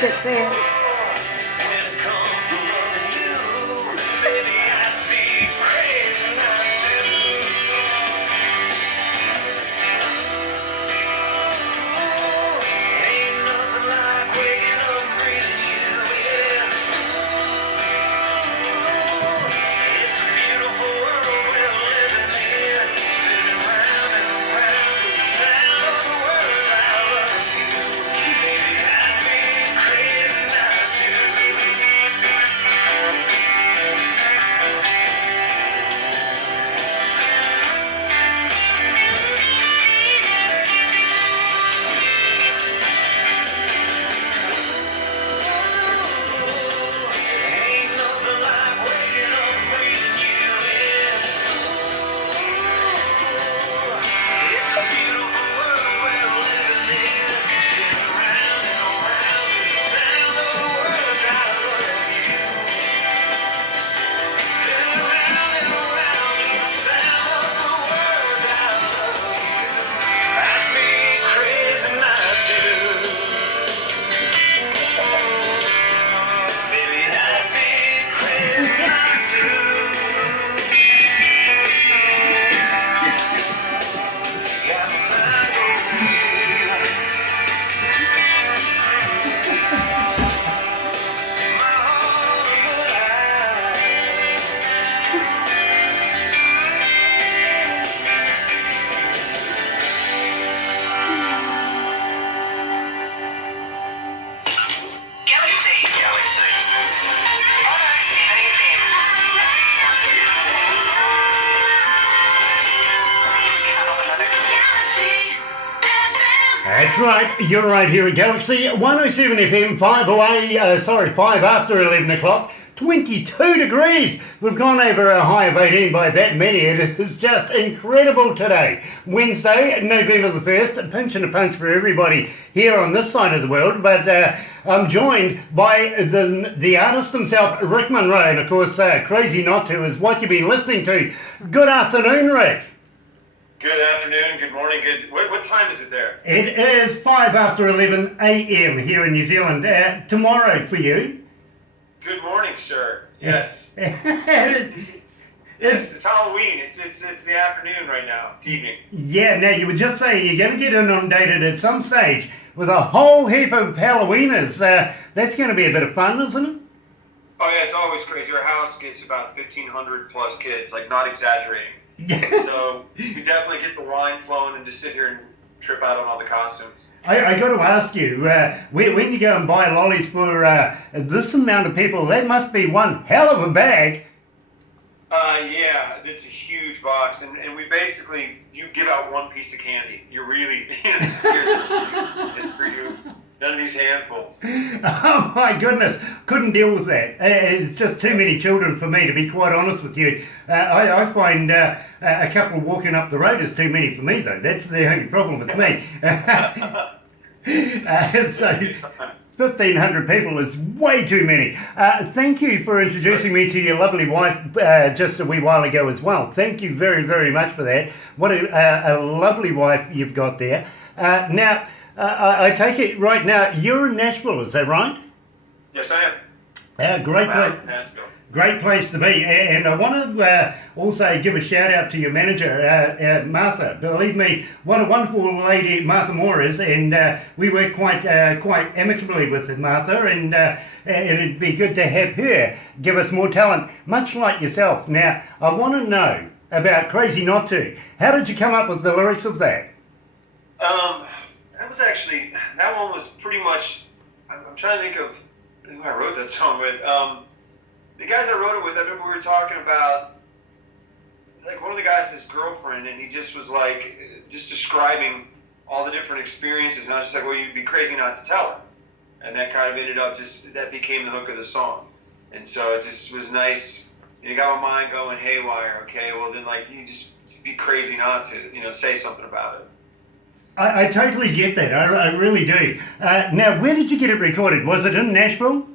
music there. That's right, you're right here at Galaxy 107 FM, 5 after 11 o'clock, 22 degrees. We've gone over a high of 18 by that many. It is just incredible today. Wednesday, November the 1st, a pinch and a punch for everybody here on this side of the world, but I'm joined by the artist himself, Rick Munroe, and of course, Crazy Not To is what you've been listening to. Good afternoon, Rick. Good afternoon, good morning, what time is it there? It is 5 after 11 a.m. here in New Zealand. Tomorrow for you. Good morning, sir. Yes. Yes, it's Halloween. It's the afternoon right now. It's evening. Yeah, now you were just saying you're going to get inundated at some stage with a whole heap of Halloweeners. That's going to be a bit of fun, isn't it? Oh yeah, it's always crazy. Our house gets about 1,500 plus kids, like not exaggerating. So we definitely get the wine flowing and just sit here and trip out on all the costumes. I got to ask you, when you go and buy lollies for this amount of people, that must be one hell of a bag. Yeah, it's a huge box, and we basically, you give out one piece of candy. You're really, it's for you. None of these handfuls. Oh my goodness, couldn't deal with that. It's just too many children for me, to be quite honest with you. I find a couple walking up the road is too many for me, though. That's the only problem with me. So 1,500 people is way too many. Thank you for introducing me to your lovely wife just a wee while ago as well. Thank you very, very much for that. What a lovely wife you've got there. Now, I take it right now, you're in Nashville, is that right? Yes, I am. Great place to be. And I want to also give a shout out to your manager, Martha. Believe me, what a wonderful lady Martha Moore is, and we work quite amicably with Martha, and it'd be good to have her give us more talent, much like yourself. Now, I want to know about Crazy Not To. How did you come up with the lyrics of that? That one was pretty much, I'm trying to think of who I wrote that song with. The guys I wrote it with, I remember we were talking about, like, one of the guys, his girlfriend, and he just was like, just describing all the different experiences, and I was just like, well, you'd be crazy not to tell her. And that kind of ended up that became the hook of the song. And so it just was nice. You got my mind going haywire, okay, well then, like, you'd be crazy not to, say something about it. I totally get that. I really do. Now, where did you get it recorded? Was it in Nashville?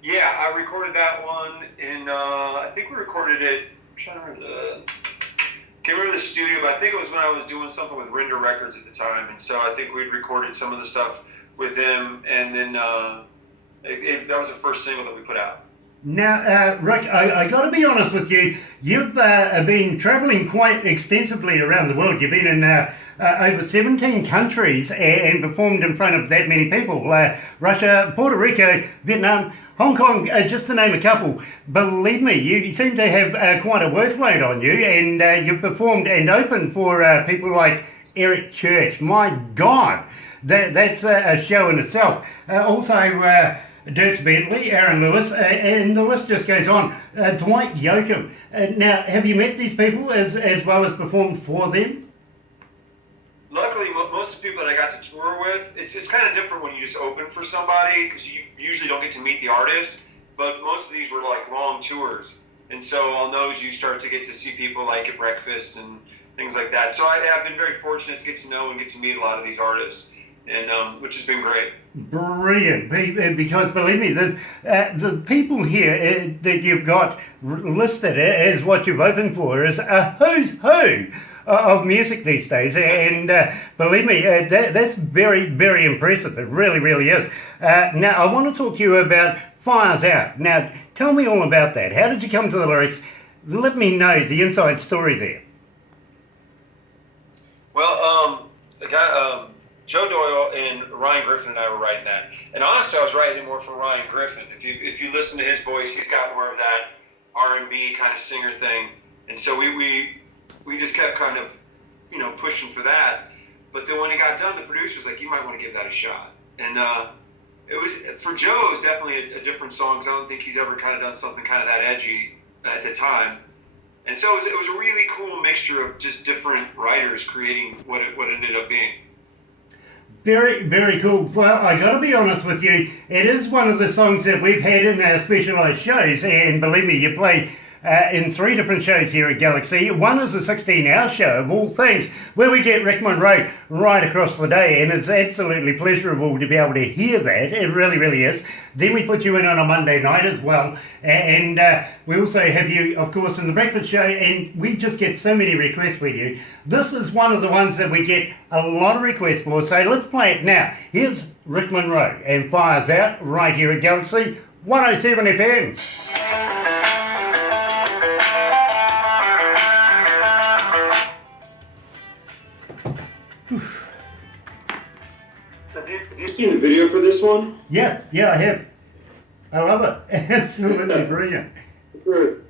Yeah, I recorded that one in, I think we recorded it, can't remember the studio, but I think it was when I was doing something with Render Records at the time, and so I think we'd recorded some of the stuff with him, and then that was the first single that we put out. Now, Rick, I got to be honest with you. You've been travelling quite extensively around the world. You've been in over 17 countries and performed in front of that many people. Russia, Puerto Rico, Vietnam, Hong Kong, just to name a couple. Believe me, you seem to have quite a workload on you, and you've performed and opened for people like Eric Church. My God, that's a show in itself. Also, Dirk Bentley, Aaron Lewis, and the list just goes on. Dwight Yoakam. Now, have you met these people as well as performed for them? Luckily, most of the people that I got to tour with, it's kind of different when you just open for somebody, because you usually don't get to meet the artist, but most of these were like long tours. And so on those, you start to get to see people like at breakfast and things like that. So I've been very fortunate to get to know and get to meet a lot of these artists, and which has been great. Brilliant, because believe me, the people here that you've got listed as what you've opened for is a who's who of music these days, and believe me, that's very, very impressive. It really, really is. Now, I want to talk to you about Fires Out. Now, tell me all about that. How did you come to the lyrics? Let me know the inside story there. Well, the guy, Joe Doyle and Ryan Griffin and I were writing that. And honestly, I was writing more for Ryan Griffin. If you listen to his voice, he's got more of that R&B kind of singer thing. And so we just kept kind of, pushing for that. But then when it got done, the producer was like, you might want to give that a shot. And it was, for Joe, it was definitely a different song, because I don't think he's ever kind of done something kind of that edgy at the time. And so it was a really cool mixture of just different writers creating what it ended up being. Very, very cool. Well, I got to be honest with you, it is one of the songs that we've had in our specialised shows, and believe me, you play in 3 different shows here at Galaxy. One is a 16-hour show, of all things, where we get Rick Munroe right across the day, and it's absolutely pleasurable to be able to hear that. It really, really is. Then we put you in on a Monday night as well, and we also have you, of course, in the breakfast show, and we just get so many requests for you. This is one of the ones that we get a lot of requests for, so let's play it now. Here's Rick Munroe and Fires Out right here at Galaxy 107 FM. Have you seen the video for this one? Yeah, I have. I love it. Absolutely brilliant. We're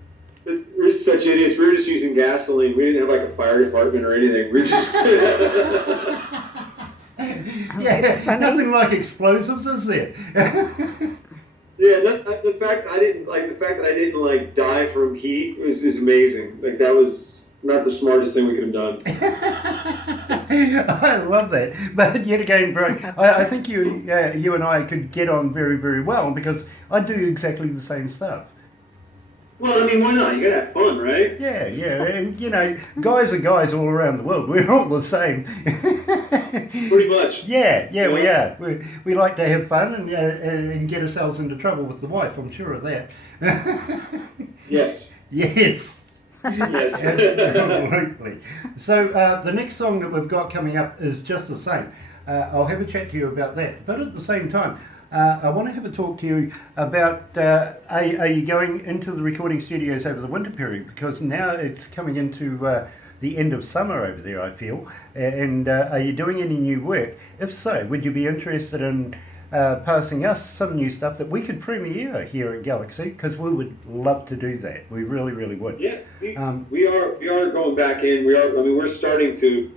such idiots. We were just using gasoline. We didn't have like a fire department or anything. We just yeah, nothing like explosives, is there? Yeah, the fact that I didn't die from heat is amazing. Like, that was not the smartest thing we could have done. I love that. But yet again, bro, I think you and I could get on very, very well, because I do exactly the same stuff. Well, I mean, why not? You gotta have fun, right? Yeah, and guys are guys all around the world. We're all the same. Pretty much. Yeah, we are. We like to have fun and get ourselves into trouble with the wife. I'm sure of that. Yes. Yes. Yes. Absolutely. So the next song that we've got coming up is just the same. I'll have a chat to you about that. But at the same time, I want to have a talk to you about, are you going into the recording studios over the winter period? Because now it's coming into the end of summer over there, I feel. And are you doing any new work? If so, would you be interested in passing us some new stuff that we could premiere here at Galaxy? Because we would love to do that. We really, really would. Yeah, we are going back in. We're starting to.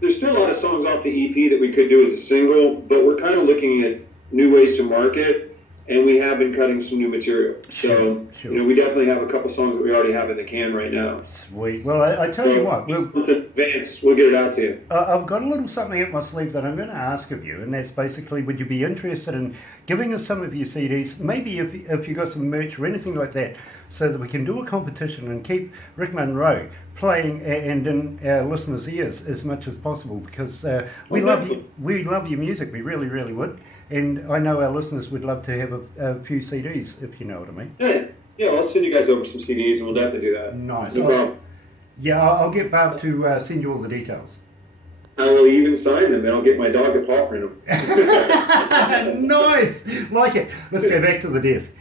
There's still a lot of songs off the EP that we could do as a single, but we're kind of looking at new ways to market, and we have been cutting some new material. So, sure. We definitely have a couple songs that we already have in the can right now. Sweet. Well, I tell you what. Advance, we'll get it out to you. I've got a little something up my sleeve that I'm going to ask of you, and that's basically, would you be interested in giving us some of your CDs, maybe if you got some merch or anything like that, so that we can do a competition and keep Rick Munroe playing and in our listeners' ears as much as possible, because we love your music. We really, really would. And I know our listeners would love to have a few CDs, if you know what I mean. Yeah, I'll send you guys over some CDs, and we'll definitely do that. Nice. No problem. Yeah, I'll get Barb to send you all the details. I will even sign them, and I'll get my dog to paw print them. Nice, like it. Let's go back to the desk.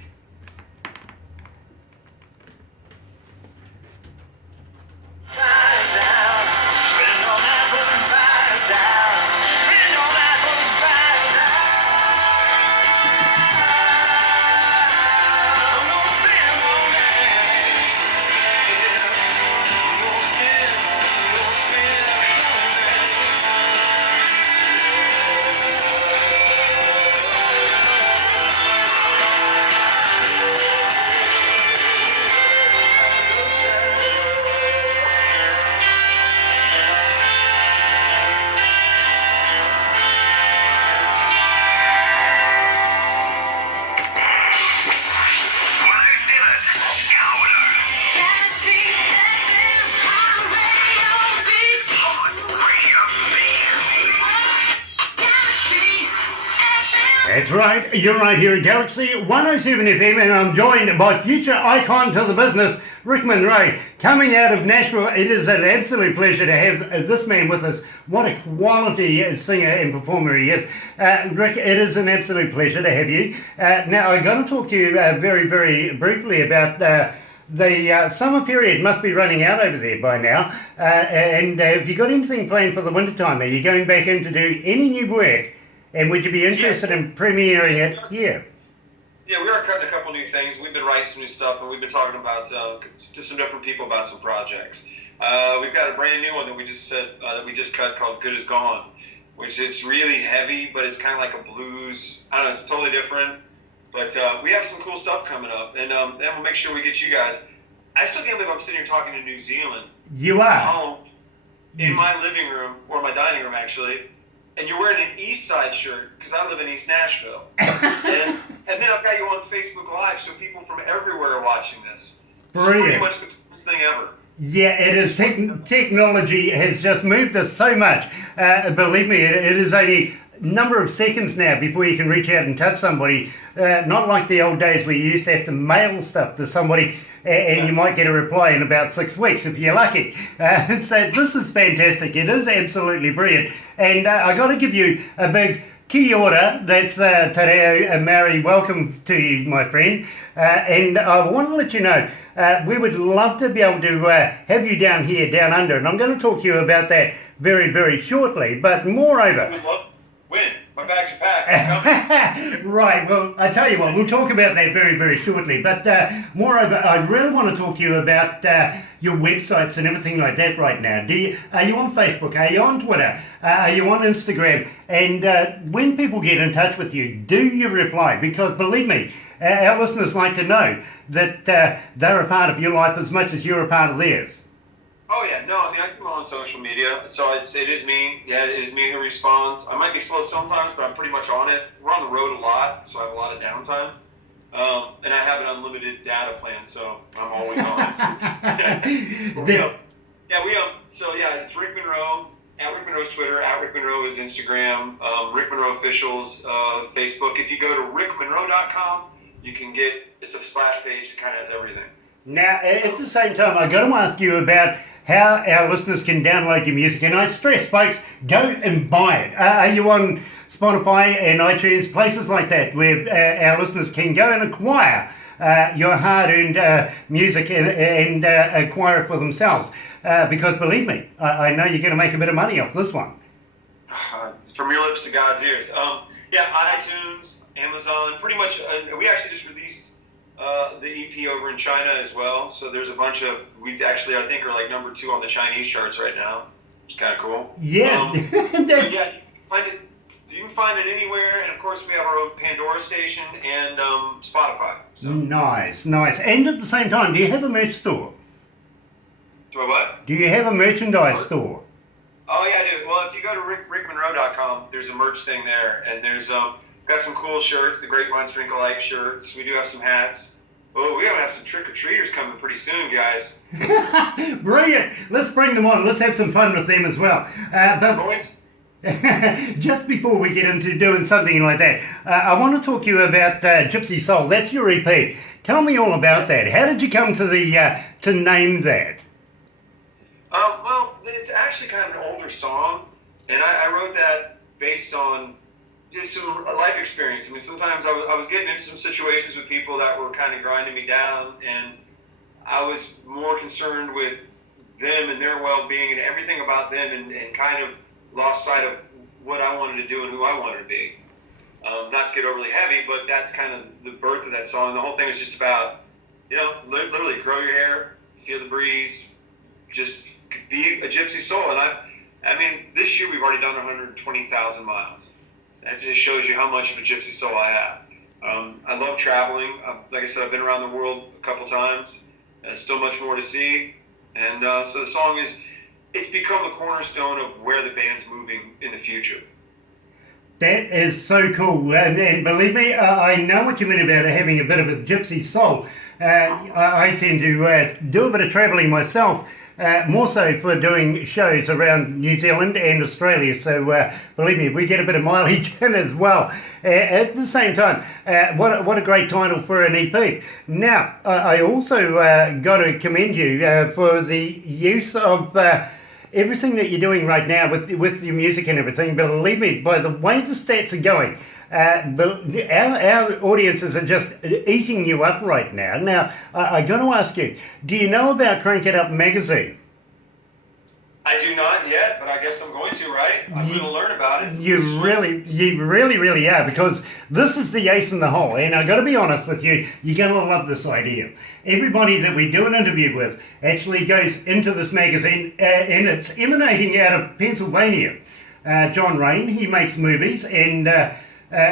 That's right, you're right here at Galaxy 107 FM, and I'm joined by future icon to the business, Rick Munroe, coming out of Nashville. It is an absolute pleasure to have this man with us. What a quality singer and performer he is. Rick, it is an absolute pleasure to have you. Now, I'm going to talk to you very, very briefly about the summer period. Must be running out over there by now. And have you got anything planned for the winter time? Are you going back in to do any new work? And would you be interested in premiering it here? Yeah, we are cutting a couple new things. We've been writing some new stuff, and we've been talking about to some different people about some projects. We've got a brand new one that we just cut called "Good Is Gone," which is really heavy, but it's kind of like a blues. I don't know, it's totally different. But we have some cool stuff coming up, and we'll make sure we get you guys. I still can't believe I'm sitting here talking to New Zealand. You are? Home, in my living room, or my dining room, actually. And you're wearing an East Side shirt, because I live in East Nashville. and then I've got you on Facebook Live, so people from everywhere are watching this. Brilliant. It's pretty much the coolest thing ever. Yeah, it is. Technology has just moved us so much. Believe me, it is only a number of seconds now before you can reach out and touch somebody. Not like the old days where you used to have to mail stuff to somebody, and you might get a reply in about 6 weeks if you're lucky. So this is fantastic. It is absolutely brilliant. And I got to give you a big kia ora. That's Te Reo Maori. Welcome to you, my friend. And I want to let you know, we would love to be able to have you down here, down under. And I'm going to talk to you about that very, very shortly. But moreover... When? My bags are packed. Right, well, I tell you what, we'll talk about that very, very shortly. But moreover, I really want to talk to you about your websites and everything like that right now. Are you on Facebook? Are you on Twitter? Are you on Instagram? And when people get in touch with you, do you reply? Because believe me, our listeners like to know that they're a part of your life as much as you're a part of theirs. Oh yeah, no, I mean I come on social media, so it is me. Yeah, it is me who responds. I might be slow sometimes, but I'm pretty much on it. We're on the road a lot, so I have a lot of downtime, and I have an unlimited data plan, so I'm always on. So it's Rick Munroe. At Rick Munroe's Twitter, at Rick Munroe is Instagram. Rick Munroe Officials Facebook. If you go to rickmunroe.com, you can it's a splash page that kind of has everything. Now, at the same time, I've got to ask you about how our listeners can download your music. And I stress, folks, go and buy it. Are you on Spotify and iTunes, places like that, where our listeners can go and acquire your hard-earned music and acquire it for themselves? Because believe me, I know you're going to make a bit of money off this one. From your lips to God's ears. iTunes, Amazon, pretty much. We actually just released the EP over in China as well. So there's a bunch of, we actually, I think, are like number 2 on the Chinese charts right now, which is kind of cool. Yeah. You can find it anywhere. And of course, we have our own Pandora station and Spotify. So. Nice. And at the same time, do you have a merch store? Do I what? Do you have a merchandise store? Oh, yeah, I do. Well, if you go to rickmunroe.com, there's a merch thing there. And there's got some cool shirts, the Great Minds Drink Alike shirts. We do have some hats. Oh, we're going to have some trick-or-treaters coming pretty soon, guys. Brilliant. Let's bring them on. Let's have some fun with them as well. But just before we get into doing something like that, I want to talk to you about Gypsy Soul. That's your EP. Tell me all about that. How did you come to name that? Well, it's actually kind of an older song. And I wrote that based on just some life experience. I mean, sometimes I was getting into some situations with people that were kind of grinding me down, and I was more concerned with them and their well-being and everything about them, and kind of lost sight of what I wanted to do and who I wanted to be. Not to get overly heavy, but that's kind of the birth of that song. The whole thing is just about, literally grow your hair, feel the breeze, just be a gypsy soul. And I mean, this year we've already done 120,000 miles. That just shows you how much of a gypsy soul I have. I love traveling. Like I said, I've been around the world a couple times. There's still much more to see. And so the song it's become the cornerstone of where the band's moving in the future. That is so cool. And believe me, I know what you mean about having a bit of a gypsy soul. I tend to do a bit of travelling myself, more so for doing shows around New Zealand and Australia. So believe me, we get a bit of mileage in as well. At the same time, what a great title for an EP. Now, I also got to commend you for the use of everything that you're doing right now with your music and everything. Believe me, by the way the stats are going, our audiences are just eating you up right now. Now, I got to ask you, do you know about Crank It Up magazine? I do not yet, but I guess I'm going to, right? I'm going to learn about it. You really are, because this is the ace in the hole. And I got to be honest with you, you're going to love this idea. Everybody that we do an interview with actually goes into this magazine, and it's emanating out of Pennsylvania. John Rain, he makes movies, and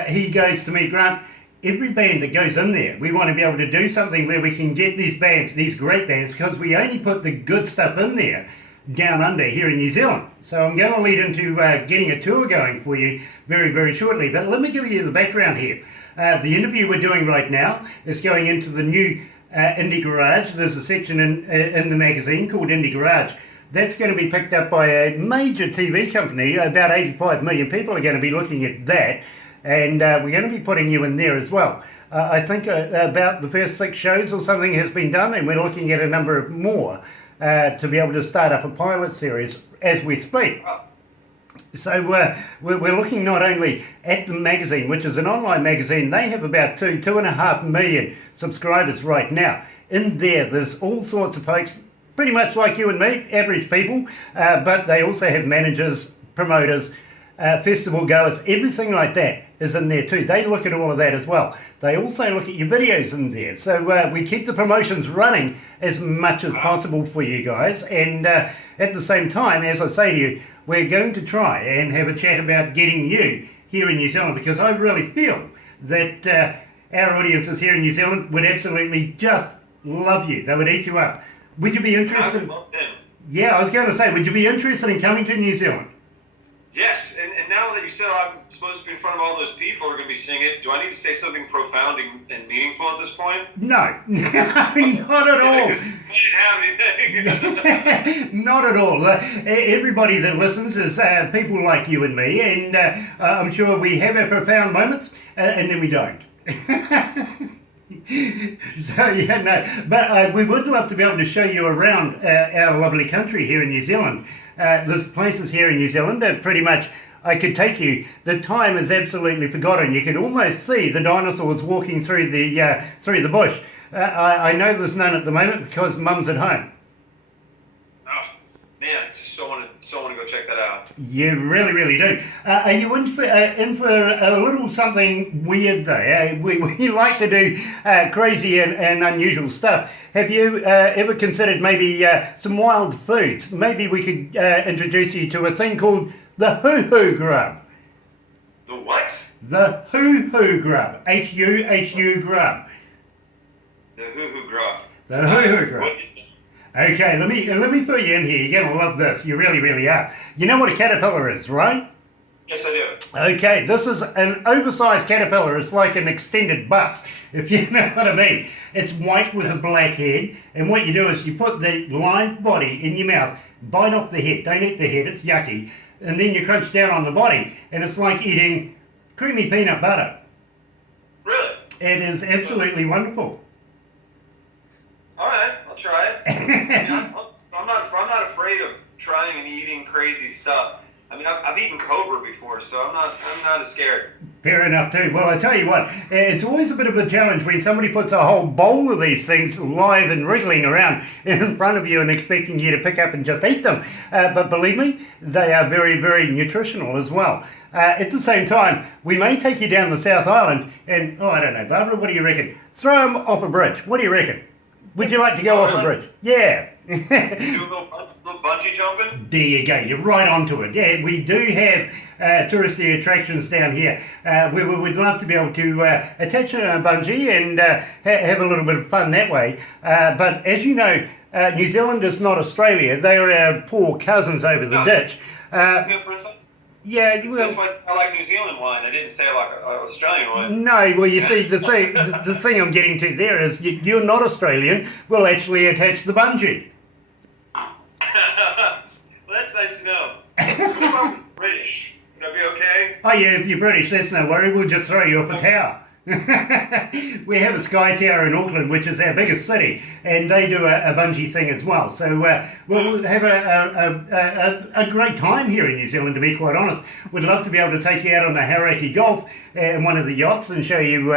he goes to me, Grant, every band that goes in there, we want to be able to do something where we can get these bands, these great bands, because we only put the good stuff in there down under here in New Zealand. So I'm going to lead into getting a tour going for you very, very shortly. But let me give you the background here. The interview we're doing right now is going into the new Indie Garage. There's a section in the magazine called Indie Garage. That's going to be picked up by a major TV company. About 85 million people are going to be looking at that. And we're going to be putting you in there as well. I think about the first 6 shows or something has been done, and we're looking at a number of more to be able to start up a pilot series as we speak. So we're looking not only at the magazine, which is an online magazine. They have about 2.5 million subscribers right now. In there's all sorts of folks, pretty much like you and me, average people, but they also have managers, promoters, festival goers, everything like that is in there too. They look at all of that as well. They also look at your videos in there. So we keep the promotions running as much as possible for you guys. And at the same time, as I say to you, we're going to try and have a chat about getting you here in New Zealand, because I really feel that our audiences here in New Zealand would absolutely just love you. They would eat you up. Would you be interested? I would love them. Yeah, I was going to say, would you be interested in coming to New Zealand? Yes, and now that you said I'm supposed to be in front of all those people who are going to be seeing it, do I need to say something profound and meaningful at this point? No, not at all. We didn't have anything. Not at all. Everybody that listens is people like you and me, and I'm sure we have our profound moments, and then we don't. So yeah, no, but we would love to be able to show you around our lovely country here in New Zealand. There's places here in New Zealand that pretty much I could take you. The time is absolutely forgotten. You could almost see the dinosaurs walking through the bush. I know there's none at the moment because Mum's at home. Oh man, I just so want to go check that out. You really do. Are you in for a little something weird though? We like to do crazy and unusual stuff. Have you ever considered maybe some wild foods? Maybe we could introduce you to a thing called the hoo-hoo grub. The what? The hoo-hoo grub. H-U-H-U grub. The hoo-hoo grub. The hoo-hoo grub. What is it? Okay, let me throw you in here. You're going to love this. You really are. You know what a caterpillar is, right? Yes, I do. Okay, this is an oversized caterpillar. It's like an extended bus, if you know what I mean. It's white with a black head, and what you do is you put the live body in your mouth, bite off the head. Don't eat the head, it's yucky. And then you crunch down on the body, and it's like eating creamy peanut butter. Really? It is absolutely wonderful. All right, I'll try it. I'm not afraid of trying and eating crazy stuff. I mean, I've eaten cobra before, so I'm not as scared. Fair enough too. Well, I tell you what, it's always a bit of a challenge when somebody puts a whole bowl of these things live and wriggling around in front of you and expecting you to pick up and just eat them. But believe me, they are very, very nutritional as well. At the same time, we may take you down the South Island and, I don't know, Barbara, what do you reckon? Throw them off a bridge. What do you reckon? Would you like to go off a bridge? Yeah. Do a little bungee jumping? There you go, you're right onto it. Yeah, we do have touristy attractions down here. We would love to be able to attach a bungee and have a little bit of fun that way. But as you know, New Zealand is not Australia. They are our poor cousins over the ditch. Yeah, well, that's why I like New Zealand wine. I didn't say I like Australian wine. No, well, you see, the thing I'm getting to there is you're not Australian. We'll actually attach the bungee. Well, that's nice to know. What about British? Would that be okay? Oh yeah, if you're British, that's no worry. We'll just throw you off a tower. We have a Sky Tower in Auckland, which is our biggest city, and they do a bungee thing as well. So we'll have a great time here in New Zealand, to be quite honest. We'd love to be able to take you out on the Hauraki Golf in one of the yachts and show you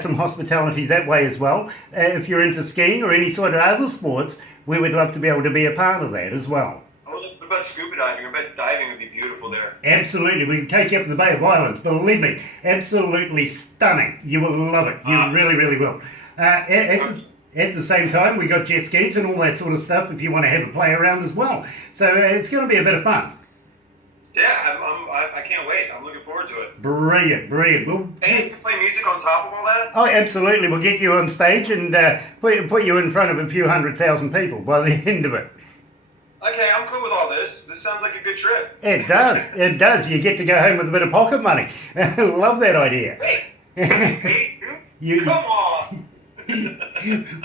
some hospitality that way as well. If you're into skiing or any sort of other sports, we would love to be able to be a part of that as well. What about scuba diving? I bet diving would be beautiful there. Absolutely. We can take you up to the Bay of Islands. Believe me, absolutely stunning. You will love it. You really, really will. At the same time, we got jet skis and all that sort of stuff if you want to have a play around as well. So it's going to be a bit of fun. Yeah, I can't wait. I'm looking forward to it. Brilliant, brilliant. And to play music on top of all that? Oh, absolutely. We'll get you on stage and put you in front of a few 100,000 people by the end of it. Okay, I'm cool with all this. This sounds like a good trip. It does. It does. You get to go home with a bit of pocket money. Love that idea. Paid too? Come on.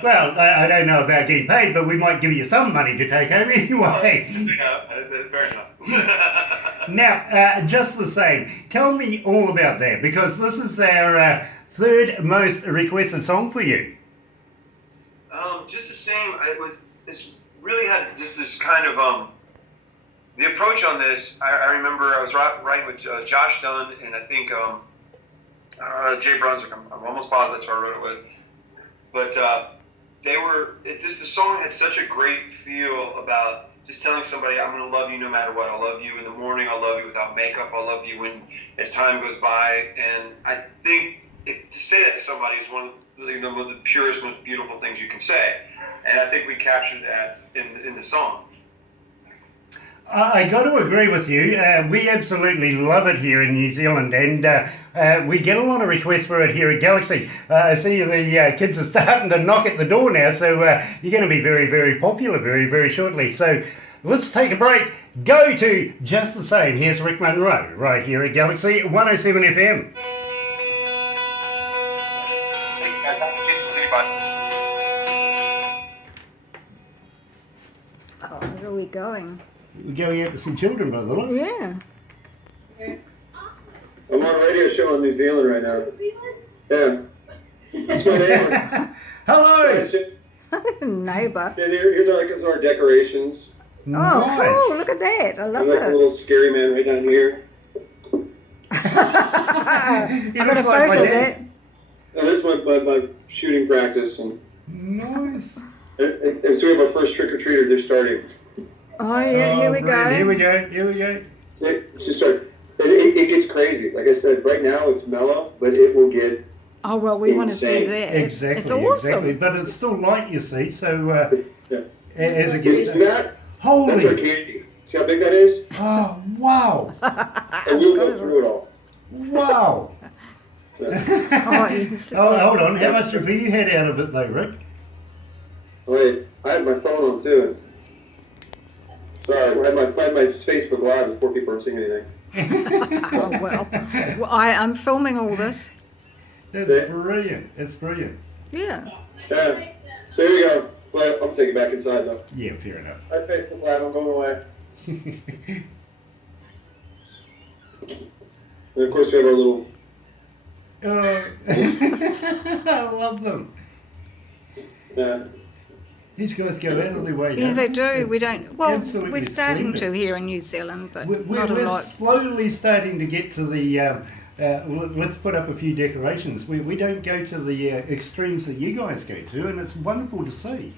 Well, I don't know about getting paid, but we might give you some money to take home anyway. Yeah, fair enough. Now, just the same, tell me all about that, because this is our third most requested song for you. Just the same, it's really had just this kind of, the approach on this, I remember I was writing with Josh Dunn and I think Jay Brunswick, I'm almost positive that's who I wrote it with. But the song had such a great feel about just telling somebody, I'm going to love you no matter what. I'll love you in the morning. I'll love you without makeup. I'll love you as time goes by. And I think to say that to somebody is one of the purest, most beautiful things you can say. And I think we captured that in the song. I got to agree with you. We absolutely love it here in New Zealand, and we get a lot of requests for it here at Galaxy. I see the kids are starting to knock at the door now, so you're going to be very, very popular very, very shortly. So let's take a break. Go to Just the Same. Here's Rick Munroe right here at Galaxy 107 FM. Oh, where are we going? We're going out to see children, by the looks. Yeah. I'm on a radio show in New Zealand right now. Yeah. That's my neighbor. Hello! Neighbour. Here's our decorations. Oh, Nice. cool. Look at that. I love I'm like a it. little scary man right down here. I got a looks like my photo of dad. that. And this is my shooting practice. And Nice. so we have our first trick-or-treater. They're starting. Oh, yeah, here we go. Brilliant. Here we go. Here we go. So it's just it gets crazy. Like I said, right now it's mellow, but it will get Oh, well, we want to see Insane. that. Exactly. It's awesome. Exactly. But it's still light, you see. So yeah. as it See gets that? That's our holy. candy. See how big that is? Oh wow! And we'll go through it all. Wow! So, Oh, you can see. Oh, hold on. How much have you had out of it, though, Rick? wait, I had my phone on too. Sorry, I had my Facebook Live before people were seeing anything. Oh, well. I'm filming all this. That's brilliant. It's brilliant. Yeah. Yeah. So here we go. Well, I'm taking it back inside though. Yeah, fair enough. I had Facebook Live. I'm going away. And of course we have our little. I love them. Yeah. These guys go out of their way. Yeah, don't they do. We don't. Well, Absolutely we're starting splendid. to here in New Zealand, but We're, not a we're lot. slowly starting to get to the. Let's put up a few decorations. We don't go to the extremes that you guys go to, and it's wonderful to see.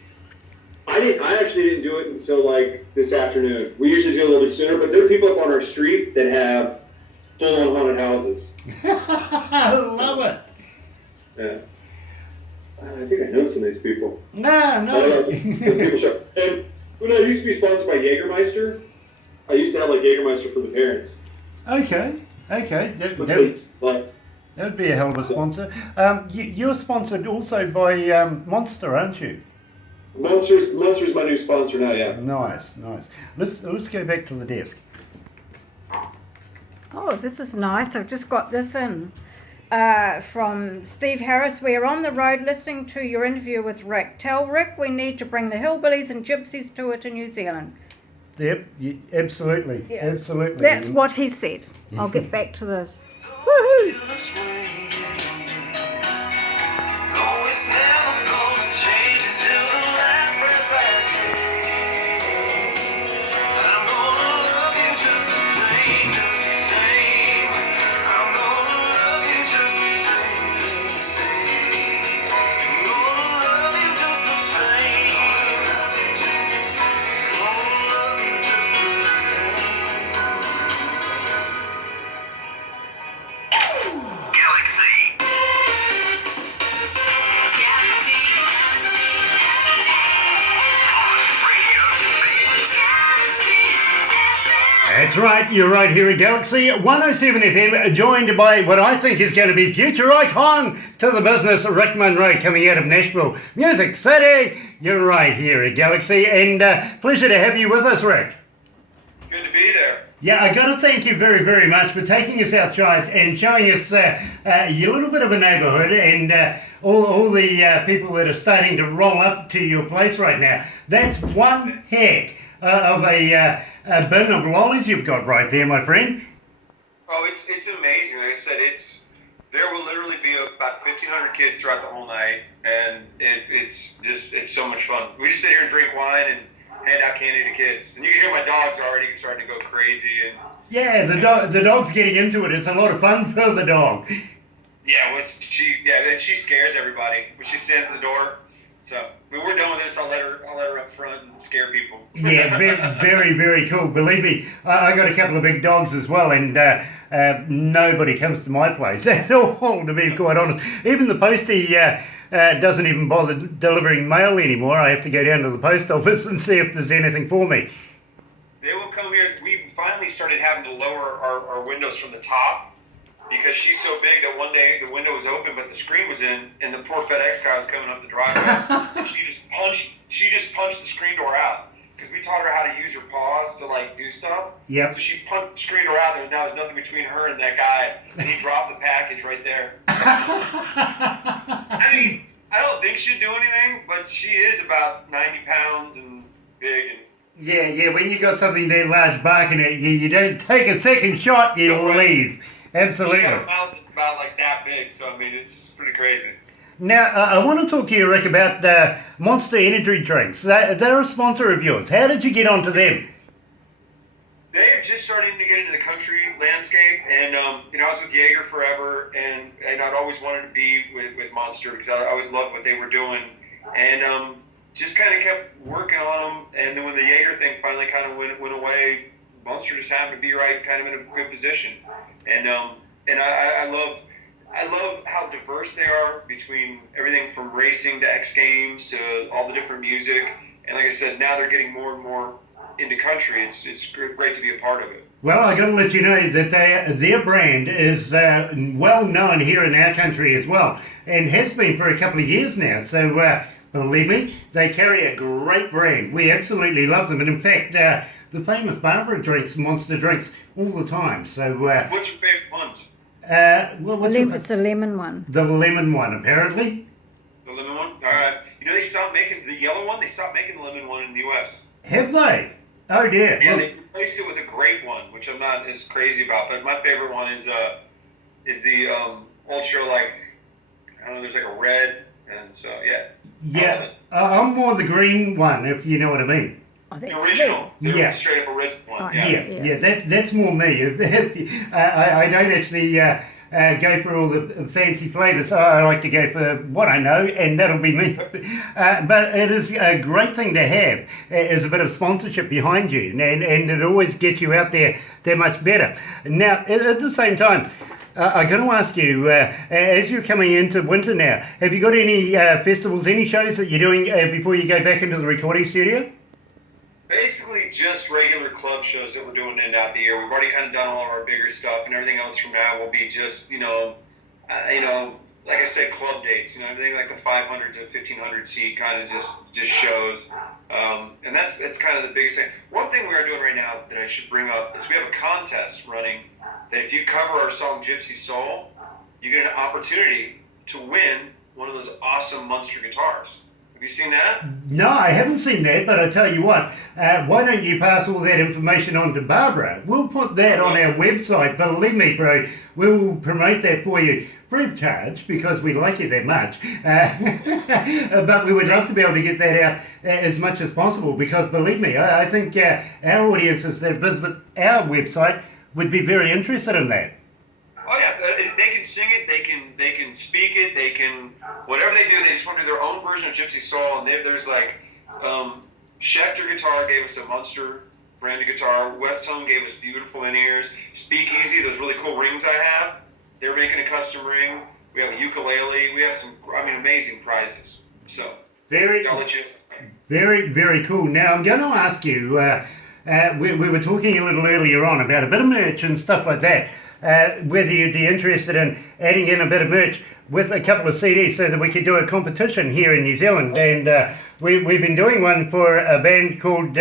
I actually didn't do it until like this afternoon. We usually do it a little bit sooner, but there are people up on our street that have full-on haunted houses. I love it. Yeah. I think I know some of these people. No. People show. And when I used to be sponsored by Jägermeister, I used to have like Jägermeister for the parents. Okay. That would be a hell of a sponsor. You're sponsored also by Monster, aren't you? Monster's my new sponsor now, yeah. Nice. Let's go back to the desk. Oh, this is nice. I've just got this in from Steve Harris. We are on the road listening to your interview with Rick. Tell Rick we need to bring the hillbillies and gypsies tour to New Zealand. Yep, absolutely. Yeah. Absolutely. That's what he said. I'll get back to this. Woohoo! That's right, you're right here at Galaxy 107 FM, joined by what I think is going to be future icon to the business, Rick Munroe, coming out of Nashville Music City. You're right here at Galaxy, and pleasure to have you with us, Rick. Good to be there. Yeah, I got to thank you very, very much for taking us outside and showing us your little bit of a neighbourhood and all the people that are starting to roll up to your place right now. That's one heck of a bin of lollies you've got right there, my friend. Oh, it's amazing. Like I said, there will literally be about 1,500 kids throughout the whole night, and it's so much fun. We just sit here and drink wine and hand out candy to kids, and you can hear my dogs already starting to go crazy. And yeah, the dog's getting into it. It's a lot of fun for the dog. Yeah, then she scares everybody when she stands at the door. So when we're done with this, I'll let her up front and scare people. Yeah, very, very cool. Believe me, I got a couple of big dogs as well, and nobody comes to my place at all, to be quite honest. Even the postie doesn't even bother delivering mail anymore. I have to go down to the post office and see if there's anything for me. They will come here. We finally started having to lower our windows from the top because she's so big that one day the window was open but the screen was in, and the poor FedEx guy was coming up the driveway and she just punched the screen door out because we taught her how to use her paws to like do stuff. Yeah. So she punched the screen door out, and now there's nothing between her and that guy, and he dropped the package right there. I mean, I don't think she'd do anything, but she is about 90 pounds and big. And yeah. When you got something that large barking at you, you don't take a second shot. You leave. Absolutely. She's got a mouth that's about like that big, so I mean, it's pretty crazy. Now, I want to talk to you, Rick, about Monster Energy Drinks. They're a sponsor of yours. How did you get onto them? They're just starting to get into the country landscape, and I was with Jaeger forever, and I'd always wanted to be with Monster because I always loved what they were doing, and just kind of kept working on them. And then when the Jaeger thing finally kind of went away, Monster just happened to be right, kind of in a good position, and I love how diverse they are between everything from racing to X Games to all the different music. And like I said, now they're getting more and more into country. It's great to be a part of it. Well, I got to let you know that their brand is well known here in our country as well, and has been for a couple of years now. So believe me, they carry a great brand. We absolutely love them, and in fact, the famous Barbara drinks Monster drinks all the time. So what's your favorite ones? It's a lemon one. The lemon one, apparently. The lemon one? All right. They stopped making the yellow one. They stopped making the lemon one in the U.S. Have they? Oh, dear. Yeah, they replaced it with a grape one, which I'm not as crazy about. But my favorite one is the ultra, like, I don't know, there's like a red, And so, yeah. Yeah, I'm more the green one, if you know what I mean. Oh, The that's original. The Yeah. straight up original one. Oh, Yeah. That's more me. I don't actually go for all the fancy flavours. I like to go for what I know, and that'll be me. But it is a great thing to have as a bit of sponsorship behind you, and it always gets you out there that much better. Now, at the same time, I'm going to ask you, as you're coming into winter now, have you got any festivals, any shows that you're doing before you go back into the recording studio? Basically, just regular club shows that we're doing in and out the year. We've already kind of done all of our bigger stuff, and everything else from now will be just, like I said, club dates. Everything like the 500 to 1500 seat kind of just shows, and that's kind of the biggest thing. One thing we are doing right now that I should bring up is we have a contest running that if you cover our song Gypsy Soul, you get an opportunity to win one of those awesome Munster guitars. Have you seen that? No, I haven't seen that, but I tell you what, why don't you pass all that information on to Barbara? We'll put that on our website. Believe me, bro, we will promote that for you free of charge because we like you that much. But we would love to be able to get that out as much as possible because believe me, I think our audiences that visit our website would be very interested in that. Oh yeah, they can sing it, they can speak it, they can whatever they do. They just want to do their own version of Gypsy Soul. And there's like Schecter Guitar gave us a Munster brand new guitar. West Tone gave us beautiful in-ears. Speakeasy, those really cool rings I have. They're making a custom ring. We have a ukulele. We have some amazing prizes. So I'll let you. Very, very cool. Now I'm going to ask you. We were talking a little earlier on about a bit of merch and stuff like that. Whether you'd be interested in adding in a bit of merch with a couple of CDs so that we could do a competition here in New Zealand. And we've been doing one for a band called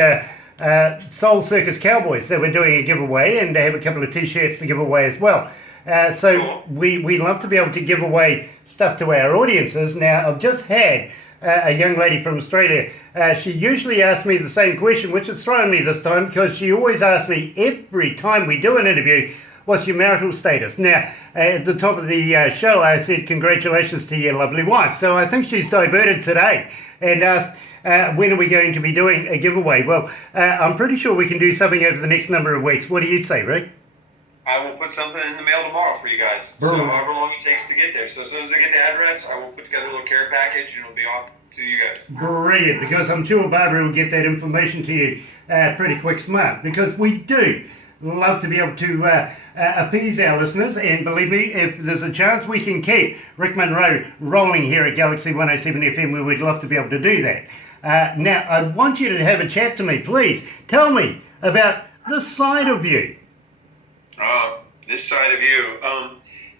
Soul Circus Cowboys. So we're doing a giveaway and they have a couple of T-shirts to give away as well. So we love to be able to give away stuff to our audiences. Now, I've just had a young lady from Australia. She usually asks me the same question, which has thrown me this time because she always asks me every time we do an interview, what's your marital status? Now, at the top of the show, I said, congratulations to your lovely wife. So I think she's diverted today and asked, when are we going to be doing a giveaway? Well, I'm pretty sure we can do something over the next number of weeks. What do you say, Rick? I will put something in the mail tomorrow for you guys. So however long it takes to get there. So as soon as I get the address, I will put together a little care package and it'll be off to you guys. Brilliant, because I'm sure Barbara will get that information to you pretty quick smart. Because we do love to be able to appease our listeners, and believe me, if there's a chance we can keep Rick Munroe rolling here at Galaxy 107 FM, we would love to be able to do that. Now, I want you to have a chat to me, please. Tell me about this side of you. This side of you.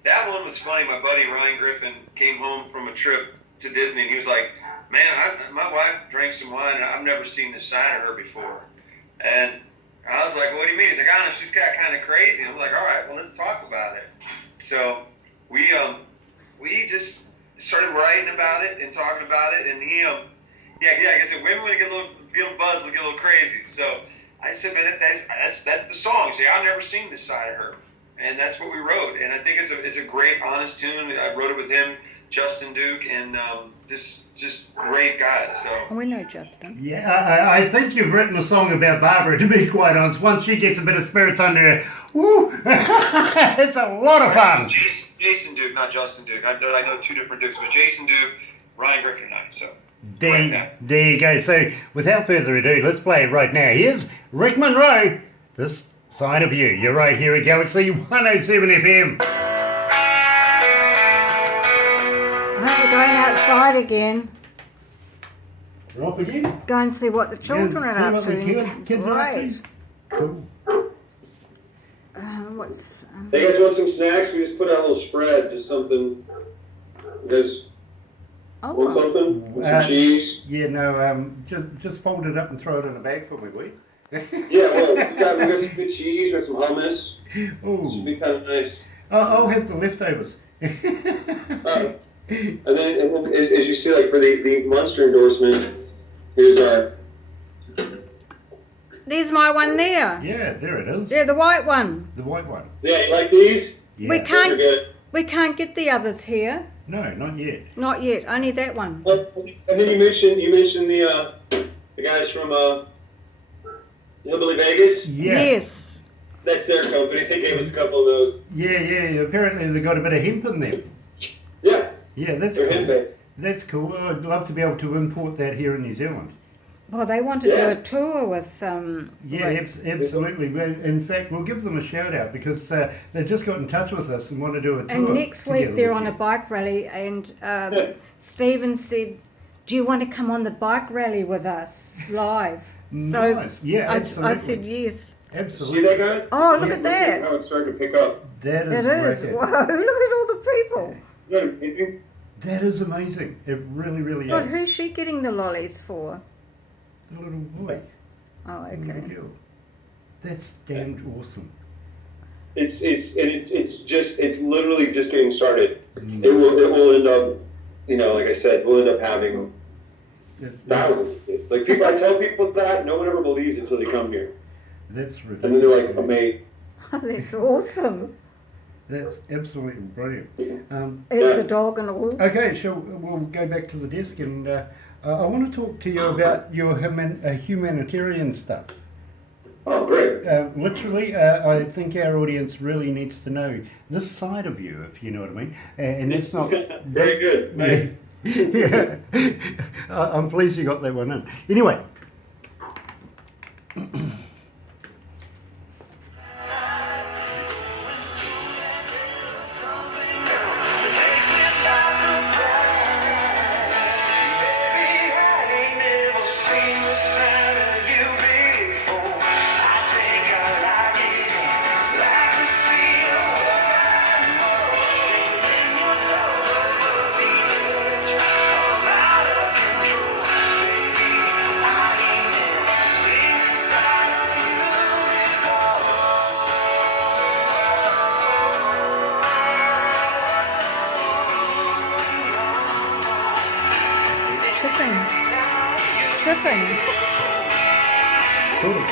That one was funny. My buddy Ryan Griffin came home from a trip to Disney, and he was like, man, my wife drank some wine, and I've never seen this side of her before. And I was like, what do you mean? He's like, I don't know, she's got kind of crazy. I'm like, all right, well, let's talk about it. So we just started writing about it and talking about it, and he, like I said, women would get a little buzzed, get a little crazy. So I said, man, that's the song. See, I've never seen this side of her, and that's what we wrote. And I think it's a great, honest tune. I wrote it with him, Justin Duke, and just great guys. So we know Justin. Yeah, I think you've written a song about Barbara, to be quite honest. Once she gets a bit of spirits under her, woo, it's a lot of fun. Jason Duke, not Justin Duke. I know two different Dukes, but Jason Duke, Ryan Griffin, and I. So there you go. So without further ado, let's play it right now. Here's Rick Munroe, This Side of You. You're right here at Galaxy 107 FM. We're going outside again. We're off again? Go and see what the children are up to. Kids are up to? Cool. Hey, you guys want some snacks? We just put out a little spread, just something. You guys want something? With some cheese? Yeah, no, just fold it up and throw it in a bag for me, will you? Yeah, well, we got some good cheese, we got some hummus. Oh, this would be kind of nice. I'll have the leftovers. And then as you see, like for the Munster endorsement, here's our. There's my one there. Yeah, there it is. Yeah, the white one. The white one. Yeah, you like these? Yeah. We can't get the others here. No, not yet. Not yet. Only that one. And then you mentioned the guys from Hillbilly Vegas. Yeah. Yes. That's their company. They gave us a couple of those. Yeah. Apparently they got a bit of hemp in them. Yeah. Yeah, that's They're cool. hemp-based. That's cool. I'd love to be able to import that here in New Zealand. Well, they want to do a tour with. Yeah, Rick. absolutely. In fact, we'll give them a shout out because they just got in touch with us and want to do a tour. And next week together they're with on you. a bike rally, and Stephen said, "Do you want to come on the bike rally with us live?" Nice. So Yeah, I absolutely. said yes. Absolutely. See that, guys? Oh, look at that! How it's starting to pick up. That It is is. wicked. Whoa! Look at all the people. Isn't that amazing? That is amazing. It really, really God, is. who's she getting the lollies for? The little boy. Oh, The little okay. girl. That's damned awesome. It's literally just getting started. It will end up, like I said, we'll end up having thousands of kids. Like people, I tell people that no one ever believes it until they come here, That's and then they're ridiculous. like amazed. Oh, that's awesome. That's absolutely brilliant. And Yeah. the dog and all. Okay, so we'll go back to the desk and I want to talk to you about your humanitarian stuff. Oh, great. Literally, I think our audience really needs to know this side of you, if you know what I mean. And it's not Very good. Nice. Yeah. I'm pleased you got that one in. Anyway. Tripping. Sort of.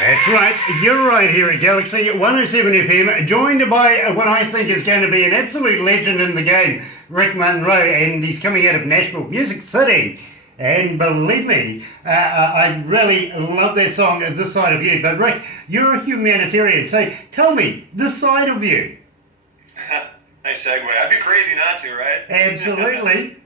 That's right, you're right here at Galaxy 107 FM, joined by what I think is going to be an absolute legend in the game, Rick Munroe, and he's coming out of Nashville, Music City. And believe me, I really love that song, This Side of You. But Rick, you're a humanitarian, so tell me, this side of you. Nice segue. I'd be crazy not to, right? Absolutely.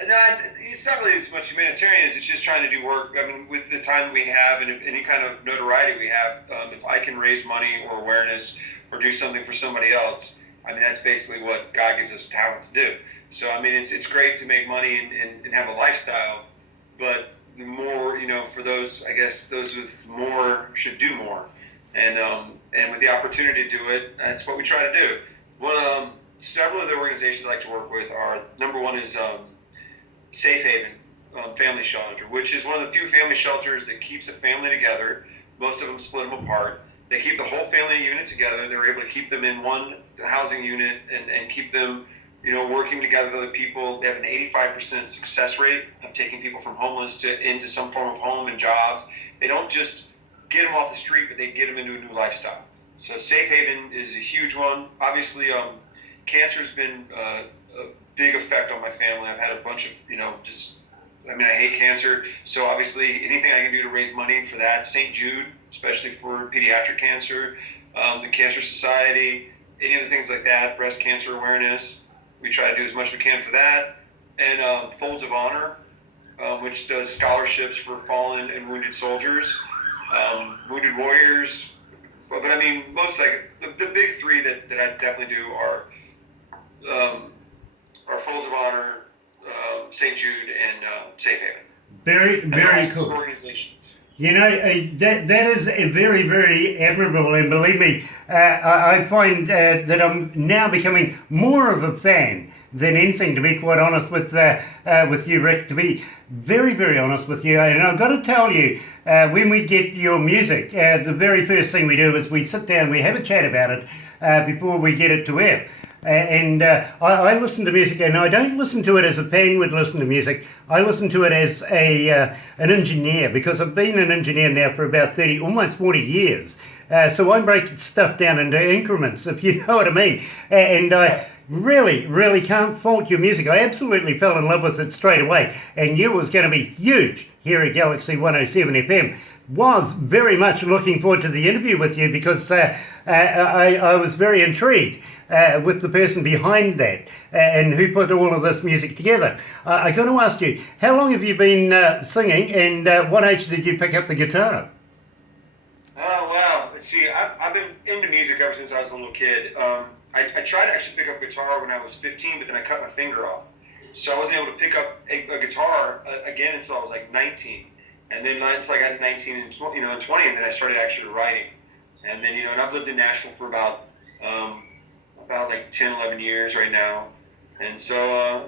No, it's not really as much humanitarian as it's just trying to do work. I mean, with the time we have and any kind of notoriety we have, if I can raise money or awareness or do something for somebody else, I mean, that's basically what God gives us talent to do. So, I mean, it's great to make money and have a lifestyle, but the more, for those, I guess, those with more should do more. And with the opportunity to do it, that's what we try to do. Well, several of the organizations I like to work with are, number one is Safe Haven Family Shelter, which is one of the few family shelters that keeps a family together. Most of them split them apart. They keep the whole family unit together. They're able to keep them in one housing unit and keep them, working together with other people. They have an 85% success rate of taking people from homeless into some form of home and jobs. They don't just get them off the street, but they get them into a new lifestyle. So Safe Haven is a huge one. Obviously, cancer's been a big effect on my family. I've had a bunch of, I hate cancer. So obviously anything I can do to raise money for that, St. Jude, especially for pediatric cancer, the Cancer Society, any of the things like that, breast cancer awareness, we try to do as much as we can for that. And Folds of Honor, which does scholarships for fallen and wounded soldiers, wounded warriors. But I mean, most like the big three that I definitely do are Folds of Honor, St. Jude, and Safe Haven. Very, very cool. Organizations. That is a very, very admirable, and believe me, I find that I'm now becoming more of a fan than anything, to be quite honest with you, Rick, to be very, very honest with you. And I've got to tell you, when we get your music, the very first thing we do is we sit down, we have a chat about it, before we get it to air. I listen to music, and I don't listen to it as a fan would listen to music. I listen to it as an engineer, because I've been an engineer now for about almost 40 years. So I break stuff down into increments, if you know what I mean. And I really, really can't fault your music. I absolutely fell in love with it straight away. And you was going to be huge here at Galaxy 107 FM. Was very much looking forward to the interview with you, because I was very intrigued with the person behind that and who put all of this music together. I got to ask you, how long have you been singing, and what age did you pick up the guitar? Oh, wow. Let's see, I've been into music ever since I was a little kid. I tried to actually pick up guitar when I was 15, but then I cut my finger off. So I wasn't able to pick up a guitar again until I was like 19. And then until I got 19 and 20, and then I started actually writing. And then, and I've lived in Nashville for about like 10, 11 years right now. And so,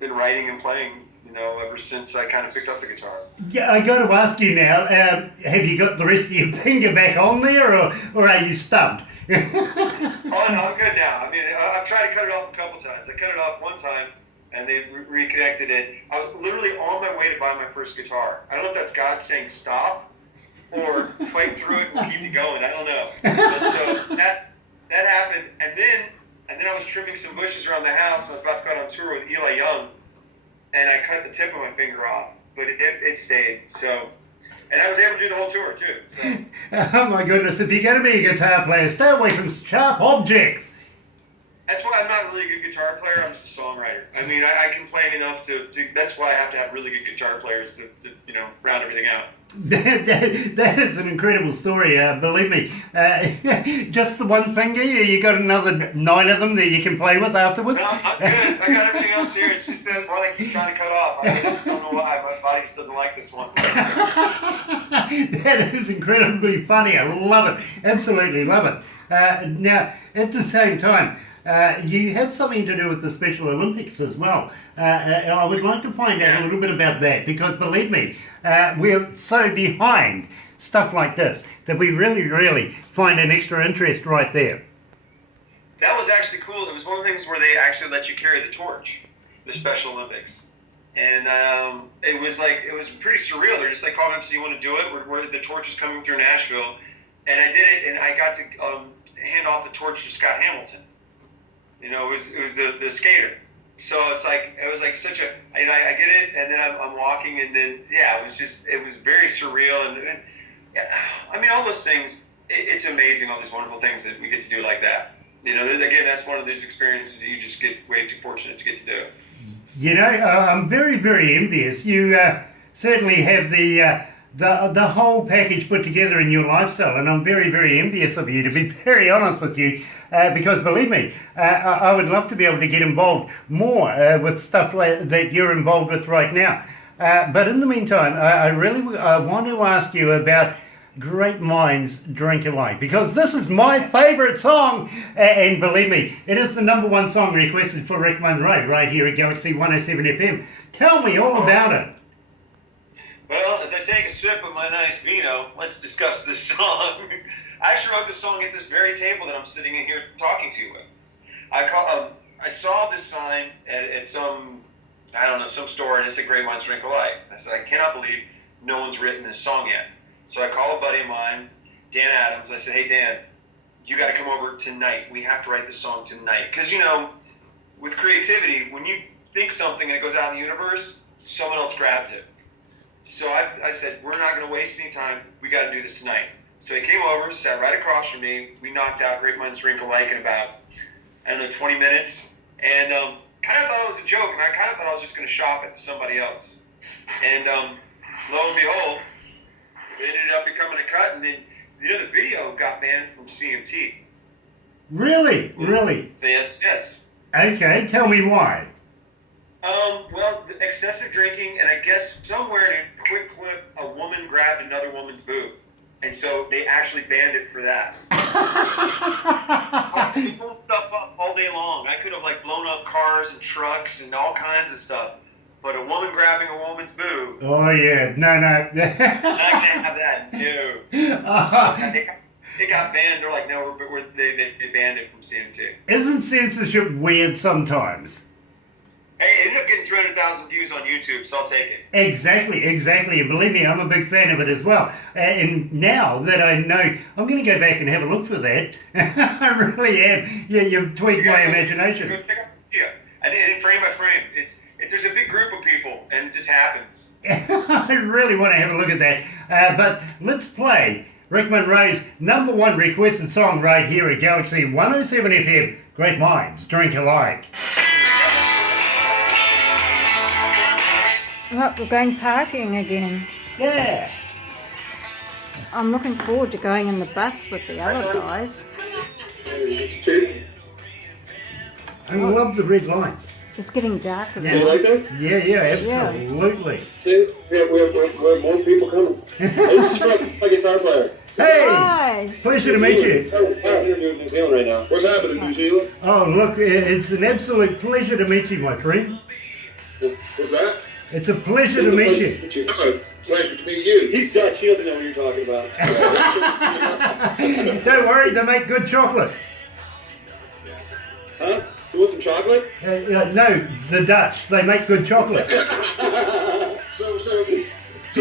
been writing and playing, ever since I kind of picked up the guitar. Yeah, I got to ask you now, have you got the rest of your finger back on there, or are you stumped? Oh, no, I'm good now. I mean, I've tried to cut it off a couple times. I cut it off one time, and they reconnected it. I was literally on my way to buy my first guitar. I don't know if that's God saying stop, or fight through it and keep it going. I don't know. But so that happened, and then I was trimming some bushes around the house. I was about to go on tour with Eli Young, and I cut the tip of my finger off, but it stayed. So, and I was able to do the whole tour too. So. Oh my goodness! If you're going to be a guitar player, stay away from sharp objects. That's why I'm not really a good guitar player. I'm just a songwriter. I mean, I can play enough to. That's why I have to have really good guitar players to round everything out. That is an incredible story. Believe me. Just the one finger. You got another 9 of them that you can play with afterwards. No, I'm good. I got everything else here. It's just that one I keep trying to cut off. I just don't know why. My body just doesn't like this one. That is incredibly funny. I love it. Absolutely love it. Now, at the same time, you have something to do with the Special Olympics as well. I would like to find out a little bit about that, because believe me, we're so behind stuff like this that we really, really find an extra interest right there. That was actually cool. It was one of the things where they actually let you carry the torch, the Special Olympics. And it was pretty surreal. They're just like calling up, so you want to do it? Where the torch is coming through Nashville. And I did it, and I got to hand off the torch to Scott Hamilton. It was the skater. So it was like such a, I get it, and then I'm walking, and then, it was very surreal. And I mean, all those things, it's amazing, all these wonderful things that we get to do like that. Again, that's one of these experiences that you just get way too fortunate to get to do. I'm very, very envious. You certainly have the whole package put together in your lifestyle, and I'm very, very envious of you, to be very honest with you, because believe me, I would love to be able to get involved more with stuff that you're involved with right now. But in the meantime, I really want to ask you about Great Minds Drink Alike, because this is my favourite song, and believe me, it is the #1 song requested for Rick Munroe right here at Galaxy 107 FM. Tell me all about it. Well, as I take a sip of my nice vino, let's discuss this song. I actually wrote this song at this very table that I'm sitting in here talking to you with. I saw this sign at some store, and it said Great Minds Drink Alike. I said, I cannot believe no one's written this song yet. So I call a buddy of mine, Dan Adams. I said, hey, Dan, you got to come over tonight. We have to write this song tonight. Because, with creativity, when you think something and it goes out in the universe, someone else grabs it. So I said, we're not going to waste any time. We got to do this tonight. So he came over, sat right across from me. We knocked out Great Minds Drink Alike in about, 20 minutes. And kind of thought it was a joke, and I kind of thought I was just going to shop it to somebody else. And lo and behold, it ended up becoming a cut, and then, the video got banned from CMT. Really? Really? Yes. Okay, tell me why. Well, excessive drinking, and I guess somewhere in a quick clip, a woman grabbed another woman's boob. And so they actually banned it for that. I could have blown stuff up all day long. I could have blown up cars and trucks and all kinds of stuff. But a woman grabbing a woman's boob. Oh yeah, no. Not gonna have that. No. It it got banned. They're like, no, they banned it from CMT. Isn't censorship weird sometimes? Hey, it ended up getting 300,000 views on YouTube, so I'll take it. Exactly. And believe me, I'm a big fan of it as well. And now that I know, I'm going to go back and have a look for that. I really am. Yeah, you've tweaked my imagination. Yeah, and frame by frame, there's a big group of people, and it just happens. I really want to have a look at that. But let's play Rick Munroe's #1 requested song right here at Galaxy 107 FM. Great minds drink alike. Look, we're going partying again. Yeah. I'm looking forward to going in the bus with the other guys. I love the red lights. It's getting darker. Yeah. You like this? Yeah, absolutely. See, we have more people coming. This is from my guitar player. Hey, Hi. pleasure to meet you. We're in New Zealand right now. What's happening in New Zealand? Oh, look, it's an absolute pleasure to meet you, my friend. What's that? It's a pleasure to meet you. Oh, pleasure to meet you. He's Dutch. He doesn't know what you're talking about. Don't worry, they make good chocolate. Huh? You want some chocolate? No, the Dutch, they make good chocolate. So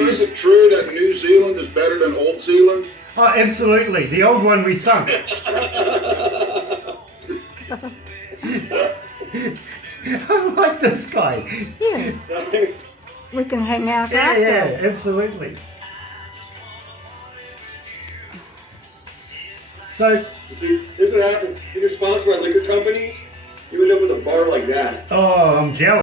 is it true that New Zealand is better than Old Zealand? Oh, absolutely. The old one we sunk. I like this guy. Yeah. We can hang out Yeah, after. absolutely. So, See, here's what happens. You get sponsored by liquor companies, you end up with a bar like that. oh, I'm jealous.